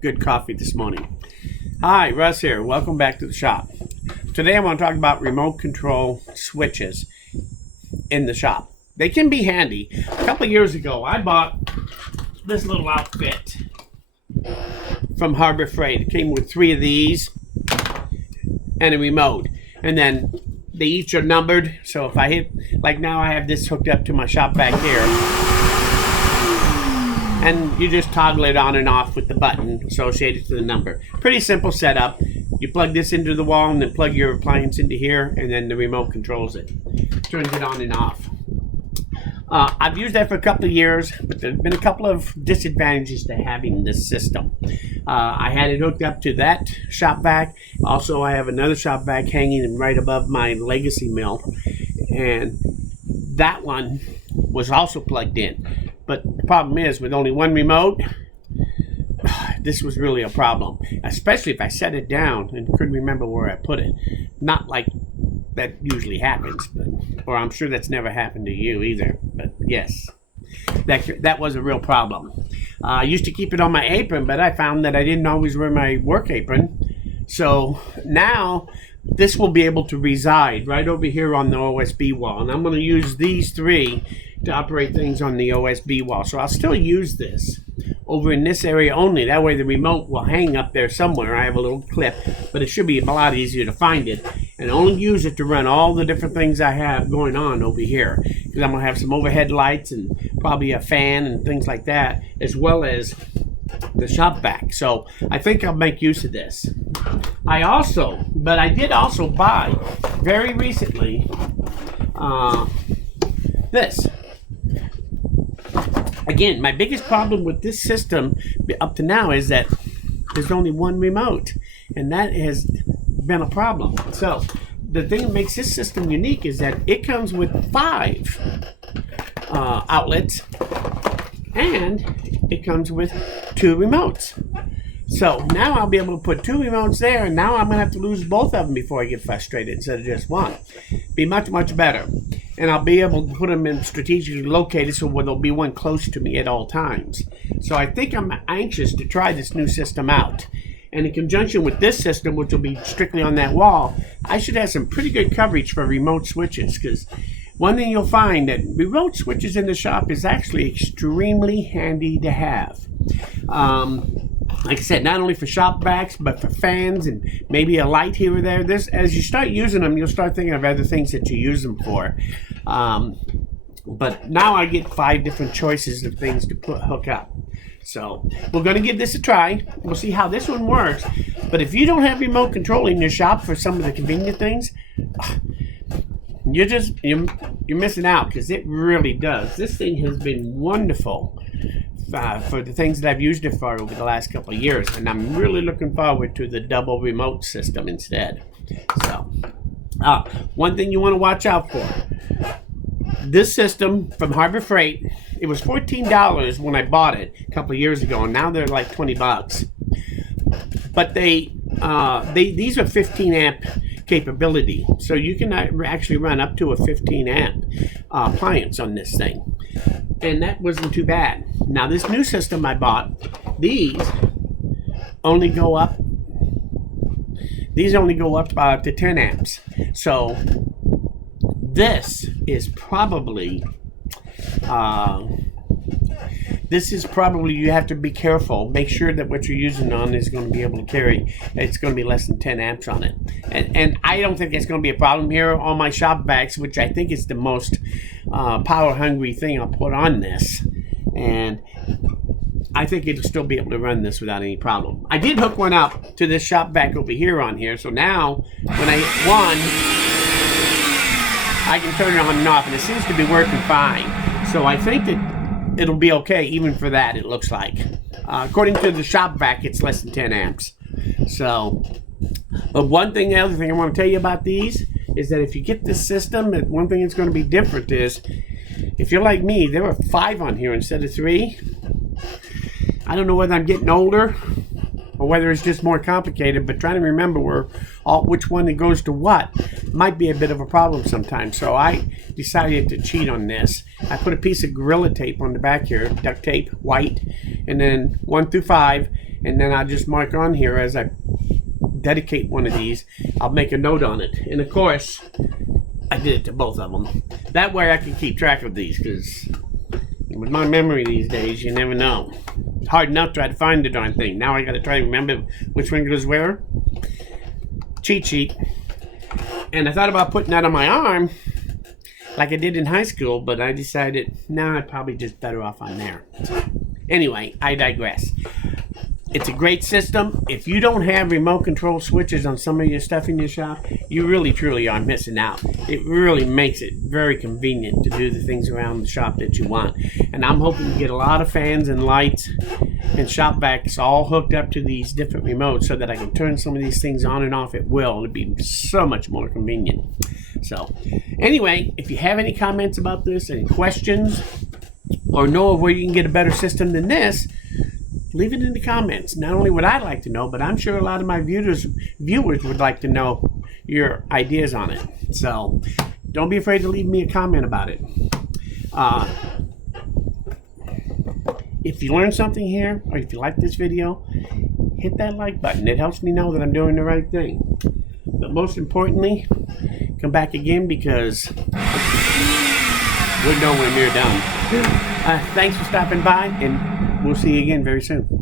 good coffee this morning. Hi, Russ here. Welcome back to the shop. Today I want to talk about remote control switches in the shop. They can be handy. A couple of years ago, I bought this little outfit from Harbor Freight. It came with 3 of these and a remote. And then they each are numbered. So if I hit, like now I have this hooked up to my shop back here. And you just toggle it on and off with the button associated to the number. Pretty simple setup. You plug this into the wall and then plug your appliance into here, and then the remote controls it. Turns it on and off. I've used that for a couple of years, but there's been a couple of disadvantages to having this system. I had it hooked up to that shop vac. Also, I have another shop vac hanging right above my legacy mill, and that one was also plugged in. But the problem is, with only one remote, this was really a problem, especially if I set it down and couldn't remember where I put it. Not like that usually happens, or I'm sure that's never happened to you either, but yes, that was a real problem. I used to keep it on my apron, but I found that I didn't always wear my work apron. So now this will be able to reside right over here on the OSB wall, and I'm going to use these 3 to operate things on the OSB wall. So I'll still use this over in this area only. That way the remote will hang up there somewhere. I have a little clip, but it should be a lot easier to find it, and only use it to run all the different things I have going on over here, because I'm going to have some overhead lights and probably a fan and things like that, as well as the shop vac. So I think I'll make use of this. I did also buy very recently this. Again, my biggest problem with this system up to now is that there's only one remote, and that has been a problem. So the thing that makes this system unique is that it comes with 5 outlets, and it comes with 2 remotes. So now I'll be able to put 2 remotes there, and now I'm going to have to lose both of them before I get frustrated instead of just one. Be much, much better. And I'll be able to put them in strategically located so there'll be one close to me at all times. So I think I'm anxious to try this new system out. And in conjunction with this system, which will be strictly on that wall, I should have some pretty good coverage for remote switches, because one thing you'll find that remote switches in the shop is actually extremely handy to have. Like I said, not only for shop vacs, but for fans and maybe a light here or there. As you start using them, you'll start thinking of other things that you use them for. But now I get 5 different choices of things to hook up. So we're going to give this a try. We'll see how this one works. But if you don't have remote control in your shop for some of the convenient things, you're missing out, because it really does. This thing has been wonderful for the things that I've used it for over the last couple of years, and I'm really looking forward to the double remote system instead. So one thing you want to watch out for, this system from Harbor Freight, it was $14 when I bought it a couple of years ago, and now they're like $20. But these are 15 amp capability, so you can actually run up to a 15 amp appliance on this thing, and that wasn't too bad. Now this new system I bought, these only go up to 10 amps. So this is probably you have to be careful. Make sure that what you're using on is going to be able to carry, it's going to be less than 10 amps on it. And I don't think it's going to be a problem here on my shop vacs, which I think is the most power hungry thing I'll put on this. And I think it'll still be able to run this without any problem. I did hook one up to this shop vac over here on here. So now when I hit one, I can turn it on and off, and it seems to be working fine. So I think that it'll be okay even for that, it looks like. According to the shop vac, it's less than 10 amps. So, but the other thing I want to tell you about these is that if you get this system, one thing that's going to be different is, if you're like me, there are 5 on here instead of 3. I don't know whether I'm getting older or whether it's just more complicated, but trying to remember which one that goes to what might be a bit of a problem sometimes. So I decided to cheat on this. I put a piece of Gorilla Tape on the back here, duct tape, white, and then 1 through 5, and then I'll just mark on here as I dedicate one of these. I'll make a note on it, and of course I did it to both of them. That way I can keep track of these, because with my memory these days, you never know. It's hard enough to try to find the darn thing. Now I got to try to remember which one goes where. Cheat sheet. And I thought about putting that on my arm like I did in high school, but I decided, nah, I'd probably just better off on there. Anyway, I digress. It's a great system. If you don't have remote control switches on some of your stuff in your shop, you really truly are missing out. It really makes it very convenient to do the things around the shop that you want. And I'm hoping to get a lot of fans and lights and shop vacs all hooked up to these different remotes so that I can turn some of these things on and off at will. It'd be so much more convenient. So anyway, if you have any comments about this, any questions, or know of where you can get a better system than this, leave it in the comments. Not only would I like to know, but I'm sure a lot of my viewers would like to know your ideas on it. So don't be afraid to leave me a comment about it. If you learned something here, or if you like this video, hit that like button. It helps me know that I'm doing the right thing. But most importantly, come back again, because we're nowhere near done. Thanks for stopping by, and we'll see you again very soon.